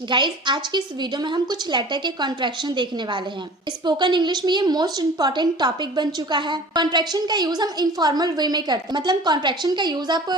Guys आज की इस वीडियो में हम कुछ लेटर के कॉन्ट्रैक्शन देखने वाले हैं। स्पोकन इंग्लिश में ये मोस्ट इम्पॉर्टेंट टॉपिक बन चुका है। कॉन्ट्रैक्शन का यूज हम इनफॉर्मल वे में करते हैं, मतलब कॉन्ट्रैक्शन का यूज आप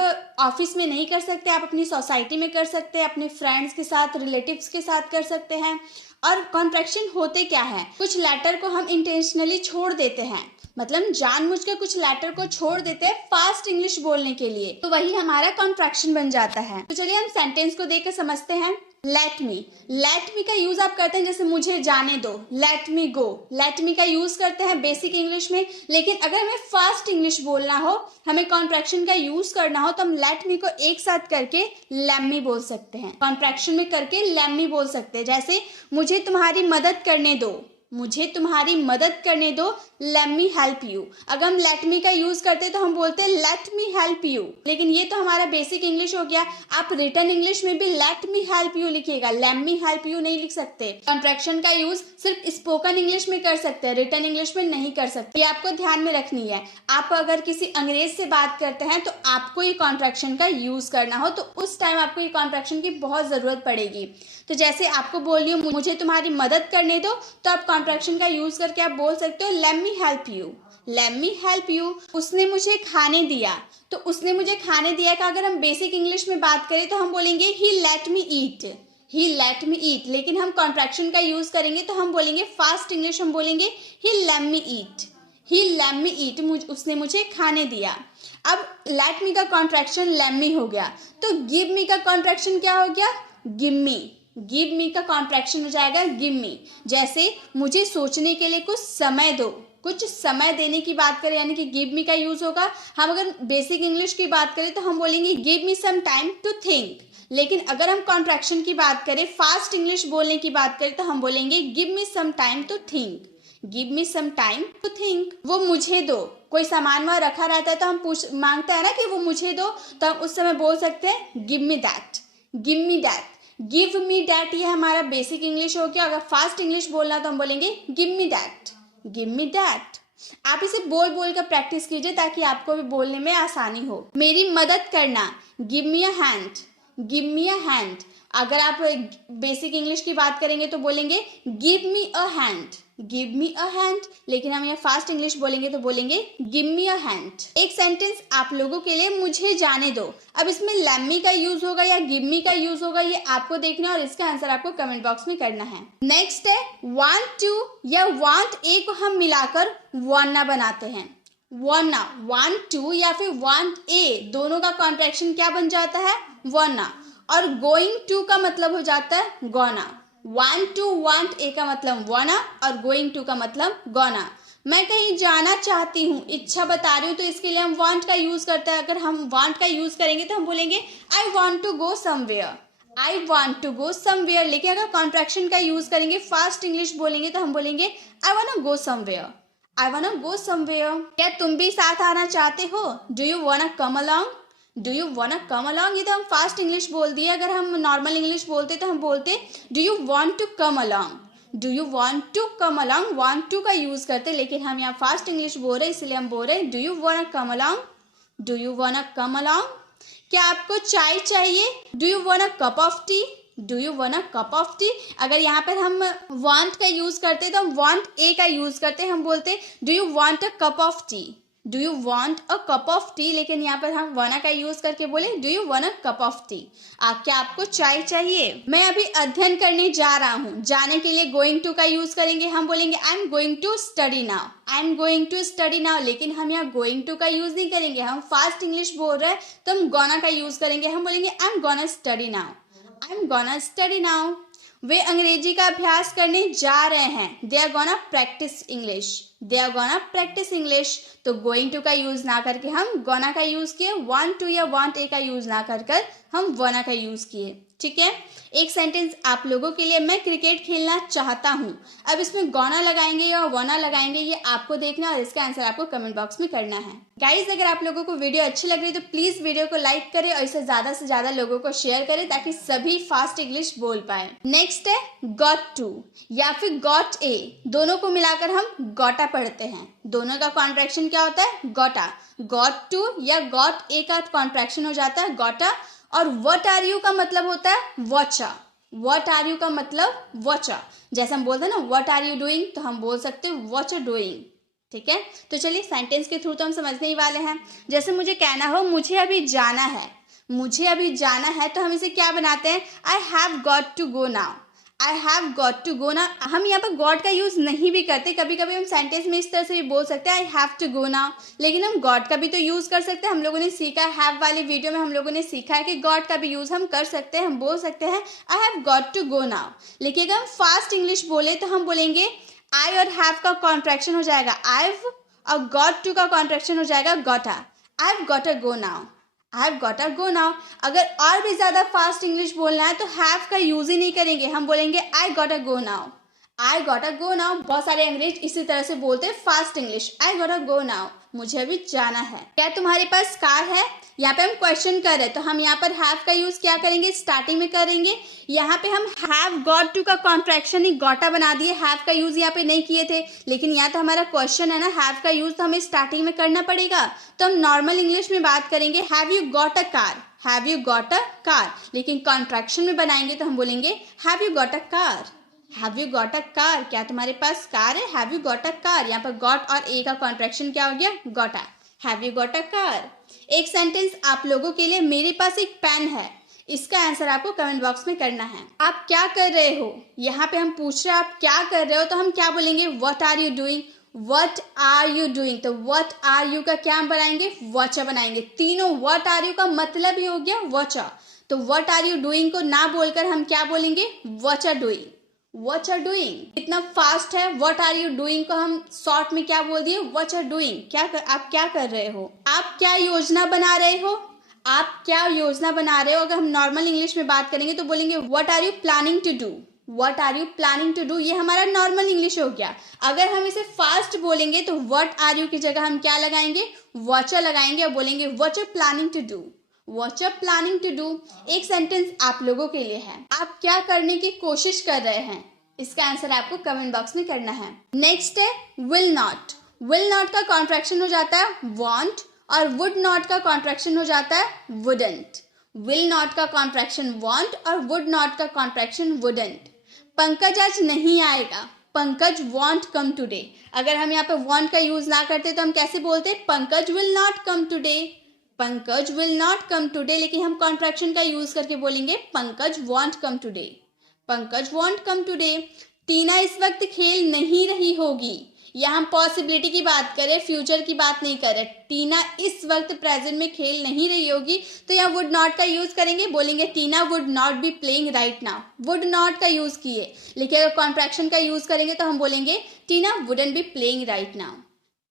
ऑफिस में नहीं कर सकते, आप अपनी सोसाइटी में कर सकते हैं, अपने फ्रेंड्स के साथ, रिलेटिव्स के साथ कर सकते हैं। और कॉन्ट्रैक्शन होते क्या है, कुछ लेटर को हम इंटेंशनली छोड़ देते हैं, मतलब जानबूझ के कुछ लेटर को छोड़ देते हैं फास्ट इंग्लिश बोलने के लिए, तो वही हमारा कॉन्ट्रैक्शन बन जाता है। तो चलिए हम सेंटेंस को देख कर समझते हैं। लेट मी का यूज आप करते हैं जैसे मुझे जाने दो, लेट मी गो। लेट मी का यूज करते हैं बेसिक इंग्लिश में, लेकिन अगर हमें फास्ट इंग्लिश बोलना हो, हमें कॉन्ट्रैक्शन का यूज करना हो, तो हम लेट मी को एक साथ करके लेमी बोल सकते हैं। कॉन्ट्रैक्शन में करके लेमी बोल सकते हैं, जैसे मुझे तुम्हारी मदद करने दो, मुझे तुम्हारी मदद करने दो, लेट मी हेल्प यू। अगर हम लेट मी का यूज करते तो हम बोलते हैं लेट मी हेल्प यू, लेकिन ये तो हमारा बेसिक इंग्लिश हो गया। आप रिटन इंग्लिश में भी लेट मी हेल्प यू लिखिएगा, लेट मी हेल्प यू नहीं लिख सकते। कॉन्ट्रैक्शन का यूज सिर्फ स्पोकन इंग्लिश में कर सकते हैं, रिटन इंग्लिश में नहीं कर सकते। ये आपको ध्यान में रखनी है। आप अगर किसी अंग्रेज से बात करते हैं तो आपको ये कॉन्ट्रैक्शन का यूज करना हो, तो उस टाइम आपको ये कॉन्ट्रैक्शन की बहुत जरूरत पड़ेगी। तो जैसे आपको बोल रही हूँ मुझे तुम्हारी मदद करने दो, तो आप कॉन्ट्रैक्शन का यूज करके आप बोल सकते हो let me help you, let me help you. उसने मुझे खाने दिया, तो उसने मुझे खाने दिया का अगर हम बेसिक इंग्लिश में बात करें तो हम बोलेंगे ही लेट मी ईट, ही लेट मी ईट। लेकिन हम कॉन्ट्रैक्शन का यूज करेंगे तो हम बोलेंगे फास्ट इंग्लिश, हम बोलेंगे ही लेट मी ईट, ही लेट मी ईट, उसने मुझे खाने दिया। अब लेट मी का कॉन्ट्रैक्शन लेट मी हो गया, तो गिव मी का कॉन्ट्रैक्शन क्या हो गया, गिव मी। गिव मी का कॉन्ट्रैक्शन हो जाएगा गिव मी। जैसे मुझे सोचने के लिए कुछ समय दो, कुछ समय देने की बात करें यानी कि गिव मी का यूज होगा। हम अगर बेसिक इंग्लिश की बात करें तो हम बोलेंगे give me some time to think, लेकिन अगर हम कॉन्ट्रैक्शन की बात करें, फास्ट इंग्लिश बोलने की बात करें, तो हम बोलेंगे give me some time to think, give me some time to think. वो मुझे दो, कोई सामान वहाँ रखा रहता है तो हम मांगते हैं ना कि वो मुझे दो, तो हम उस समय बोल सकते हैं give me that, give me that, give me that. ये हमारा बेसिक इंग्लिश हो गया। अगर फास्ट इंग्लिश बोलना तो हम बोलेंगे give me that, give me that. आप इसे बोल बोल कर प्रैक्टिस कीजिए ताकि आपको भी बोलने में आसानी हो। मेरी मदद करना, give me a hand, give me a hand. अगर आप बेसिक इंग्लिश की बात करेंगे तो बोलेंगे give me a hand, give me a hand. लेकिन हम यहाँ फास्ट इंग्लिश बोलेंगे तो बोलेंगे गिव मी अ हैंड। एक सेंटेंस आप लोगों के लिए, मुझे जाने दो। अब इसमें लेट मी का यूज होगा या गिव मी का यूज होगा, ये आपको देखना है और इसका आंसर आपको कमेंट बॉक्स में करना है। नेक्स्ट है वांट टू या वांट ए को हम मिलाकर वाना बनाते हैं। वाना, वांट टू या फिर वांट ए, दोनों का कॉन्ट्रैक्शन क्या बन जाता है, वाना। और गोइंग टू का मतलब हो जाता है gonna. Want to, want a का मतलब वाना और गोइंग टू का मतलब गोना। मैं कहीं जाना चाहती हूँ, इच्छा बता रही हूँ, तो इसके लिए हम वांट का यूज करते हैं। अगर हम वांट का यूज करेंगे तो हम बोलेंगे I want to go somewhere, I want to go somewhere. लेकिन अगर कॉन्ट्रैक्शन का यूज करेंगे, फास्ट इंग्लिश बोलेंगे, तो हम बोलेंगे I want go somewhere, I want go somewhere. क्या तुम भी साथ आना चाहते हो, do you want come along, do you want come along. ये तो हम फास्ट इंग्लिश बोल दिए। अगर हम नॉर्मल इंग्लिश बोलते तो हम बोलते do you want to come along, do you want to come along. Want to का यूज करते, लेकिन हम यहाँ फास्ट इंग्लिश बोल रहे इसलिए हम बोल रहे do you want come along, do you want come along. क्या आपको चाय चाहिए, do you want a cup of T, do you want a cup of T. अगर यहाँ पर हम वांट का यूज करते तो हम वांट ए का यूज करते, हम बोलते do you want a cup of T, do you want a cup of T. लेकिन यहाँ पर हम वाना का यूज करके बोले do you want a cup of T. क्या आपको चाय चाहिए। मैं अभी अध्ययन करने जा रहा हूँ, जाने के लिए गोइंग टू का यूज करेंगे, हम बोलेंगे I am going to study now, I am going to study now. लेकिन हम यहाँ गोइंग टू का यूज नहीं करेंगे, हम फास्ट इंग्लिश बोल रहे हैं तो हम गोना का यूज करेंगे, हम बोलेंगे I am gonna study now, I am gonna study now. वे अंग्रेजी का अभ्यास करने जा रहे हैं, they are gonna practise English, they are gonna practise English. तो गोइंग टू का यूज ना करके हम गोना का यूज किए, वांट टू या वांट ए का यूज ना कर हम वना का यूज किए। ठीक है। एक सेंटेंस आप लोगों के लिए, मैं क्रिकेट खेलना चाहता हूँ। अब इसमें गोना लगाएंगे या वना लगाएंगे ये आपको देखना और इसका आंसर आपको कमेंट बॉक्स में करना है। गाइज अगर आप लोगों को वीडियो अच्छी लग रही है तो प्लीज वीडियो को लाइक करें और इसे ज्यादा से ज्यादा लोगों को शेयर करें ताकि सभी फास्ट इंग्लिश बोल पाए। नेक्स्ट है गॉट टू या फिर गॉट ए, दोनों को मिलाकर हम गोटा पढ़ते हैं। दोनों का कॉन्ट्रैक्शन क्या होता है, गोटा। गॉट टू या गॉट ए का कॉन्ट्रैक्शन हो जाता है गोटा। और व्हाट आर यू का मतलब होता है वॉचा, व्हाट आर यू का मतलब व्हाट, जैसे हम बोलते हैं ना व्हाट आर यू डूइंग, तो हम बोल सकते हैं व्हाट आर डूइंग। ठीक है, तो चलिए सेंटेंस के थ्रू तो हम समझने ही वाले हैं। जैसे मुझे कहना हो मुझे अभी जाना है, मुझे अभी जाना है, तो हम इसे क्या बनाते हैं, I have got to go now, I have got to go now. हम यहाँ पर गॉट का यूज़ नहीं भी करते, कभी कभी हम सेंटेंस में इस तरह से भी बोल सकते हैं I have to go now, लेकिन हम गॉट का भी तो यूज़ कर सकते हैं। हम लोगों ने सीखा है, हैव वाली वीडियो में हम लोगों ने सीखा है कि गॉट का भी यूज़ हम कर सकते हैं। हम बोल सकते हैं I have got to go now. लेकिन अगर हम फास्ट इंग्लिश बोले तो हम बोलेंगे आई और हैव का कॉन्ट्रैक्शन हो जाएगा आईव, और गॉट टू का कॉन्ट्रैक्शन हो जाएगा gotta, I have got a go now, I have got a go now. अगर और भी ज़्यादा फास्ट इंग्लिश बोलना है तो हैव का यूज़ ही नहीं करेंगे, हम बोलेंगे I got a go now, I got a go now. बहुत सारे अंग्रेज इसी तरह से बोलते हैं fast English, I got a go now, मुझे अभी जाना है। क्या तुम्हारे पास कार है, यहाँ पे हम क्वेश्चन कर रहे हैं, तो हम यहाँ पर हैव का यूज़ क्या करेंगे, स्टार्टिंग में करेंगे। यहाँ पे हम हैव गॉट टू का कॉन्ट्रैक्शन ही गॉटा बना दिए, हैव का यूज़ यहाँ पे नहीं किए थे, लेकिन यहाँ तो हमारा क्वेश्चन है ना, हैव का यूज़ तो हमें स्टार्टिंग में करना पड़ेगा। तो हम नॉर्मल इंग्लिश में बात करेंगे have you got a car, have you got a car, लेकिन कॉन्ट्रैक्शन में बनाएंगे तो हम बोलेंगे have you got a car, have you got a car, क्या तुम्हारे पास कार है, have you got a car. यहाँ पर गॉट और ए का कॉन्ट्रैक्शन क्या हो गया, gotta, have you got a car. एक सेंटेंस आप लोगों के लिए, मेरे पास एक पेन है, इसका आंसर आपको कमेंट बॉक्स में करना है। आप क्या कर रहे हो, यहाँ पे हम पूछ रहे हैं आप क्या कर रहे हो, तो हम क्या बोलेंगे what are you doing, what are you doing. तो व्हाट आर यू का क्या हम बनाएंगे, वॉचा बनाएंगे। तीनों व्हाट आर यू का मतलब ही हो गया वॉचा, तो व्हाट आर यू डूइंग को ना बोलकर हम क्या बोलेंगे, watch are doing, watch are doing. इतना फास्ट है, व्हाट आर यू डूइंग को हम शॉर्ट में क्या बोल दिए, वॉच आर डूइंग। आप क्या कर रहे हो, आप क्या योजना बना रहे हो, आप क्या योजना बना रहे हो। अगर हम नॉर्मल इंग्लिश में बात करेंगे तो बोलेंगे what are you planning to do, what are you planning to do, ये हमारा नॉर्मल इंग्लिश हो गया। अगर हम इसे फास्ट बोलेंगे तो व्हाट आर यू की जगह हम क्या लगाएंगे, वॉच आर लगाएंगे और बोलेंगे what are planning to do, what you planning to do. एक सेंटेंस आप लोगों के लिए है, आप क्या करने की कोशिश कर रहे हैं, इसका आंसर आपको कमेंट बॉक्स में करना है। नेक्स्ट है विल नॉट, विल नॉट का कॉन्ट्रैक्शन हो जाता है वॉन्ट, और वुड नॉट का कॉन्ट्रैक्शन हो जाता है वुडंट। विल नॉट का कॉन्ट्रैक्शन वॉन्ट और वुड नॉट का कॉन्ट्रैक्शन वुडंट। पंकज आज नहीं आएगा, पंकज वॉन्ट कम टूडे। अगर हम यहाँ पे वॉन्ट का यूज ना करते तो हम कैसे बोलते, Pankaj will not come today, Pankaj will not come today. लेकिन हम कॉन्ट्रैक्शन का यूज करके बोलेंगे Pankaj won't come today, Pankaj won't come today. Tina इस वक्त खेल नहीं रही होगी, यहाँ हम पॉसिबिलिटी की बात करें, फ्यूचर की बात नहीं कर रहे। टीना इस वक्त प्रेजेंट में खेल नहीं रही होगी, तो यहाँ वुड नॉट का यूज करेंगे, बोलेंगे Tina would not be playing right now, would not का यूज किए। लेकिन अगर कॉन्ट्रैक्शन का यूज करेंगे तो हम बोलेंगे Tina wouldn't be playing right now,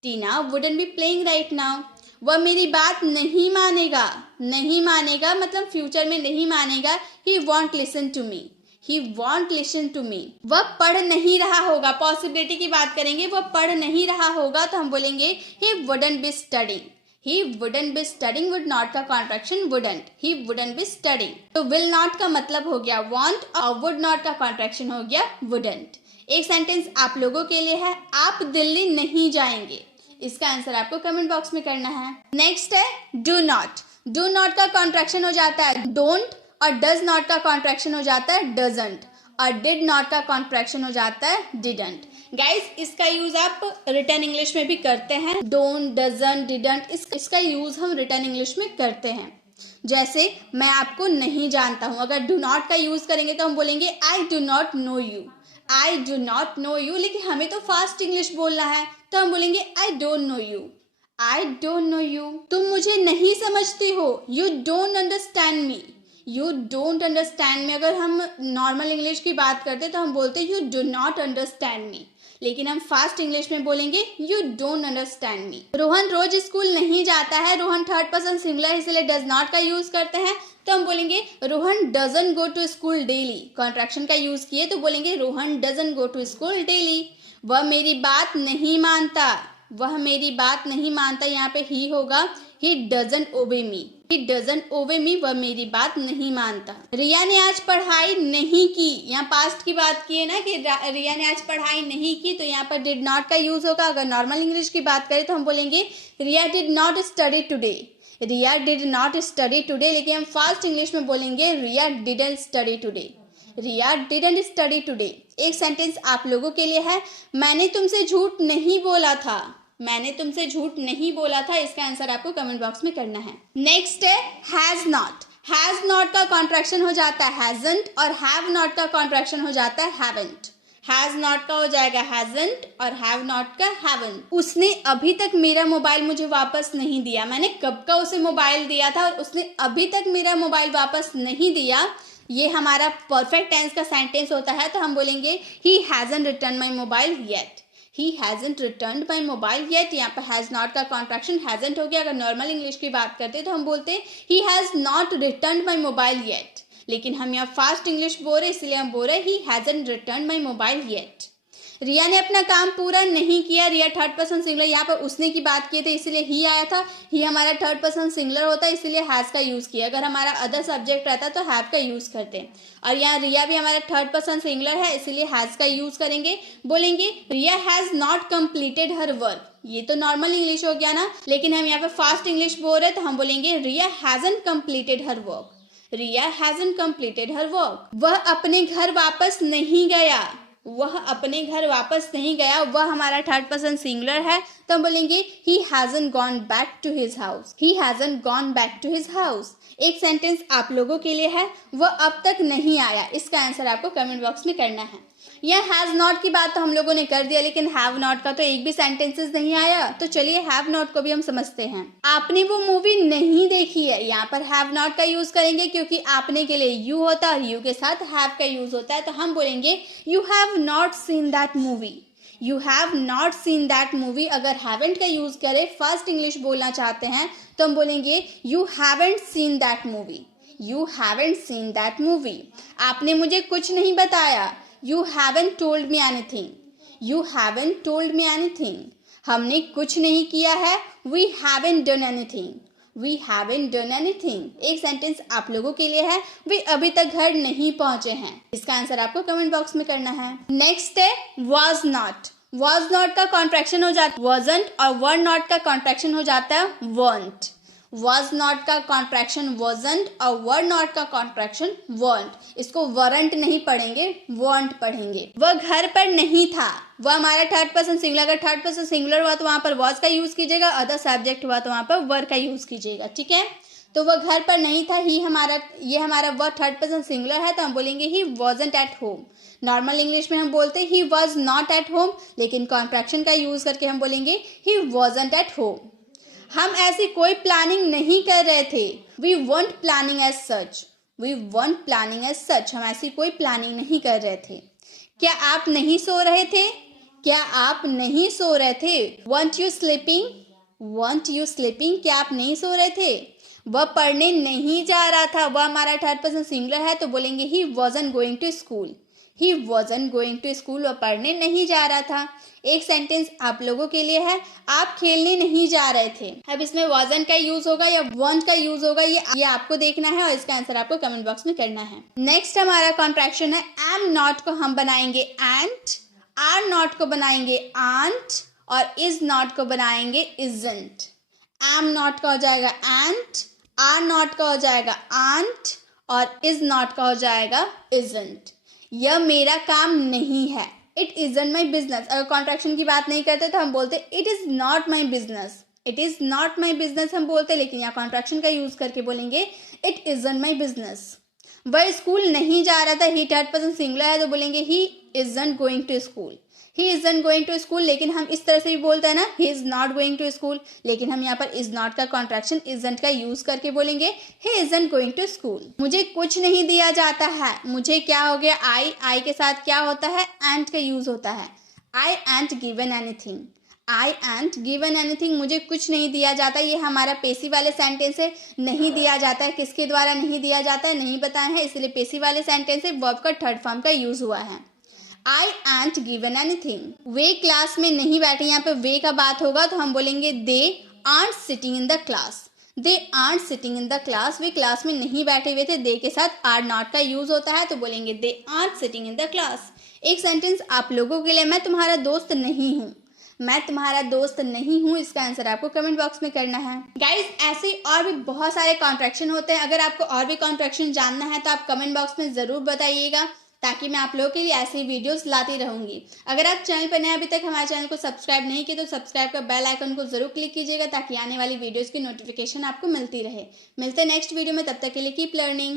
Tina wouldn't be playing right now. वह मेरी बात नहीं मानेगा, नहीं मानेगा मतलब फ्यूचर में नहीं मानेगा, he won't listen to me, he won't listen to me। वह पढ़ नहीं रहा होगा, पॉसिबिलिटी की बात करेंगे, वह पढ़ नहीं रहा होगा तो हम बोलेंगे he wouldn't be studying, he wouldn't be studying। would not का contraction wouldn't, he wouldn't be studying। तो will not का मतलब हो गया want और would not का कॉन्ट्रैक्शन हो गया wouldn't। एक सेंटेंस आप लोगों के लिए है, आप दिल्ली नहीं जाएंगे, इसका आंसर आपको कमेंट बॉक्स में करना है। नेक्स्ट है डू नॉट, डू नॉट का कॉन्ट्रैक्शन हो जाता है डोंट, और डज नॉट का कॉन्ट्रैक्शन हो जाता है डजंट, और डिड नॉट का कॉन्ट्रैक्शन हो जाता है डिडंट। गाइस इसका यूज आप रिटर्न इंग्लिश में भी करते हैं, डोंट, डजंट, डिडंट, इसका यूज हम रिटर्न इंग्लिश में करते हैं। जैसे मैं आपको नहीं जानता हूं, अगर डू नॉट का यूज करेंगे तो हम बोलेंगे I do not know you, I do not know you. लेकिन हमें तो फास्ट इंग्लिश बोलना है तो हम बोलेंगे I don't know you, I don't know you. तुम मुझे नहीं समझते हो, you don't understand me, you don't understand मी। अगर हम नॉर्मल इंग्लिश की बात करते तो हम बोलते you do not understand me, लेकिन हम फास्ट इंग्लिश में बोलेंगे you don't understand me. Rohan रोज स्कूल नहीं जाता है, रोहन थर्ड पर्सन सिंगुलर इसलिए डज नॉट का यूज करते हैं, तो हम बोलेंगे Rohan doesn't go to school daily. Contraction का यूज किए तो बोलेंगे Rohan doesn't go to school daily. वह मेरी बात नहीं मानता, वह मेरी बात नहीं मानता, यहाँ पे ही होगा he doesn't obey me, he doesn't obey me, वह मेरी बात नहीं मानता। रिया ने आज पढ़ाई नहीं की, यहाँ पास्ट की बात की है ना कि रिया ने आज पढ़ाई नहीं की, तो यहाँ पर did not का यूज होगा। अगर नॉर्मल इंग्लिश की बात करें तो हम बोलेंगे रिया did not study today, Riya did not study today। लेकिन हम फास्ट इंग्लिश में बोलेंगे Riya didn't study today, Riya didn't study today. एक सेंटेंस आप लोगों के लिए है, मैंने तुमसे झूठ नहीं बोला था। मैंने तुमसे झूठ नहीं बोला था, इसका आंसर आपको कमेंट बॉक्स में करना है। नेक्स्ट है हैज नॉट। हैज नॉट का कॉन्ट्रैक्शन हो जाता है हैजंट और हैव नॉट का कॉन्ट्रैक्शन हो जाता है हैवंट। हैज नॉट का हो जाएगा हैजंट और हैव नॉट का हैवंट। उसने अभी तक मेरा मोबाइल मुझे वापस नहीं दिया। मैंने कब का उसे मोबाइल दिया था और उसने अभी तक मेरा मोबाइल वापस नहीं दिया। ये हमारा परफेक्ट टेंस का सेंटेंस होता है, तो हम बोलेंगे he hasn't return my mobile yet. He hasn't return my mobile yet. यहाँ पर हैज नॉट का कॉन्ट्रैक्शन हैजंट हो गया। अगर नॉर्मल इंग्लिश की बात करते तो हम बोलते he has not return my mobile yet, लेकिन हम यहाँ फास्ट इंग्लिश बोल रहे इसलिए हम बोल रहे he hasn't return my mobile yet. Riya ने अपना काम पूरा नहीं किया। रिया थर्ड पर्सन सिंगुलर, यहाँ पर उसने की बात की थी इसलिए ही आया था। ही हमारा थर्ड पर्सन सिंगुलर होता है इसलिए हैज़ का यूज़ किया। अगर हमारा अदर सब्जेक्ट रहता तो हैव का यूज़ करते हैं। और यहाँ रिया भी हमारा थर्ड पर्सन सिंगुलर है इसलिए हैज़ का यूज़ करेंगे। बोलेंगे Riya has not completed her work. ये तो नॉर्मल इंग्लिश हो गया ना, लेकिन हम यहाँ पे फास्ट इंग्लिश बोल रहे हैं तो हम बोलेंगे रिया हैजंट कम्प्लीटेड हर वर्क। रिया हैजंट कम्प्लीटेड हर वर्क। वह अपने घर वापस नहीं गया। वह अपने घर वापस नहीं गया, वह हमारा थर्ड पर्सन सिंगुलर है तो हम बोलेंगे he hasn't gone back to his house. He hasn't gone back to his house. एक सेंटेंस आप लोगों के लिए है, वह अब तक नहीं आया। इसका आंसर आपको कमेंट बॉक्स में करना है। यह हैज नॉट की बात तो हम लोगों ने कर दिया, लेकिन हैव नॉट का तो एक भी सेंटेंसेस नहीं आया, तो चलिए हैव नॉट को भी हम समझते हैं। आपने वो मूवी नहीं देखी है, यहाँ पर हैव नॉट का यूज करेंगे क्योंकि आपने के लिए यू होता है और यू के साथ हैव का यूज होता है, तो हम बोलेंगे you have not seen that movie. You have not seen that movie. अगर हैवेंट का यूज करें, फर्स्ट इंग्लिश बोलना चाहते हैं तो हम बोलेंगे you haven't seen that movie. You haven't seen that movie. आपने मुझे कुछ नहीं बताया। You haven't told me anything. You haven't told me anything. हमने कुछ नहीं किया है। We haven't done anything. We haven't done anything. एक सेंटेंस आप लोगों के लिए है, वे अभी तक घर नहीं पहुंचे हैं। इसका आंसर आपको कमेंट बॉक्स में करना है। नेक्स्ट है was not. Was not का कॉन्ट्रैक्शन हो जाता है wasn't और were not का कॉन्ट्रैक्शन हो जाता है weren't. was not का कॉन्ट्रैक्शन wasn't और were not का कॉन्ट्रैक्शन weren't। इसको weren't नहीं पढ़ेंगे, weren't पढ़ेंगे। वह घर पर नहीं था। वह हमारा थर्ड पर्सन सिंगुलर, अगर थर्ड पर्सन सिंगुलर हुआ तो वहां पर was का यूज कीजिएगा, अदर सब्जेक्ट हुआ तो वहां पर were का यूज कीजिएगा, ठीक है। तो वह घर पर नहीं था। ही हमारा ये हमारा वह थर्ड पर्सन सिंगुलर है तो हम बोलेंगे ही wasn't at home। Normal English में हम बोलते हैं ही was not at home, लेकिन कॉन्ट्रैक्शन का यूज करके हम बोलेंगे ही wasn't at home। हम ऐसी कोई प्लानिंग नहीं कर रहे थे। We weren't planning as such. We weren't planning as such. हम ऐसी कोई प्लानिंग नहीं कर रहे थे। क्या आप नहीं सो रहे थे? क्या आप नहीं सो रहे थे? Weren't you sleeping? Weren't you sleeping? क्या आप नहीं सो रहे थे? वह पढ़ने नहीं जा रहा था। वह हमारा थर्ड पर्सन सिंगुलर है तो बोलेंगे he wasn't going to school. He wasn't going to school. वह पढ़ने नहीं जा रहा था। एक सेंटेंस आप लोगों के लिए है, आप खेलने नहीं जा रहे थे। अब इसमें wasn't का यूज होगा या weren't का यूज होगा, ये आपको देखना है और इसका आंसर आपको कमेंट बॉक्स में करना है। नेक्स्ट हमारा कॉन्ट्रैक्शन है am not को हम बनाएंगे and, are not को बनाएंगे aren't और is not को बनाएंगे isn't। am not का हो जाएगा and, are not का हो जाएगा aren't और is not का हो जाएगा isn't। यह मेरा काम नहीं है। It isn't my business. अगर कॉन्ट्रैक्शन की बात नहीं करते तो हम बोलते it is not my business. It is not my business हम बोलते, लेकिन यहाँ कॉन्ट्रैक्शन का यूज करके बोलेंगे इट इजंट माई बिजनेस। वह स्कूल नहीं जा रहा था। ही थर्ड पर्सन सिंगुलर है तो बोलेंगे he isn't going to school. He isn't going to school, लेकिन हम इस तरह से भी बोलते हैं ना he is not going to school, लेकिन हम यहाँ पर इज नॉट का कॉन्ट्रैक्शन इजंट का यूज करके बोलेंगे he isn't going to school. मुझे कुछ नहीं दिया जाता है। मुझे क्या हो गया आई के साथ क्या होता है एंड का यूज होता है। आई एंट गिवन एनीथिंग। आई एंट गिवन एनीथिंग। मुझे कुछ नहीं दिया जाता। ये हमारा पेसिव वाले सेंटेंस है। नहीं दिया जाता है, किसके द्वारा नहीं दिया जाता है नहीं बताया है, इसलिए पेसिव वाले सेंटेंस से वर्ब का थर्ड फॉर्म का यूज हुआ है। I ain't given anything. Way class में नहीं बैठे। यहाँ पे वे का बात होगा तो हम बोलेंगे they aren't sitting in the class. They aren't sitting in the class. Way class में नहीं बैठे हुए थे। they के साथ are not का यूज होता है तो बोलेंगे they aren't sitting in the class. एक सेंटेंस आप लोगों के लिए, मैं तुम्हारा दोस्त नहीं हूँ। मैं तुम्हारा दोस्त नहीं हूँ, इसका आंसर आपको कमेंट बॉक्स में करना है। गाइज ऐसे और भी बहुत सारे कॉन्ट्रैक्शन होते हैं। अगर आपको और भी कॉन्ट्रैक्शन जानना है तो आप कमेंट बॉक्स में ज़रूर बताइएगा। ताकि मैं आप लोगों के लिए ऐसी वीडियोस लाती रहूंगी। अगर आप चैनल पर नए अभी तक हमारे चैनल को सब्सक्राइब नहीं किए तो सब्सक्राइब कर बेल आइकन को जरूर क्लिक कीजिएगा ताकि आने वाली वीडियोस की नोटिफिकेशन आपको मिलती रहे। मिलते हैं नेक्स्ट वीडियो में, तब तक के लिए कीप लर्निंग।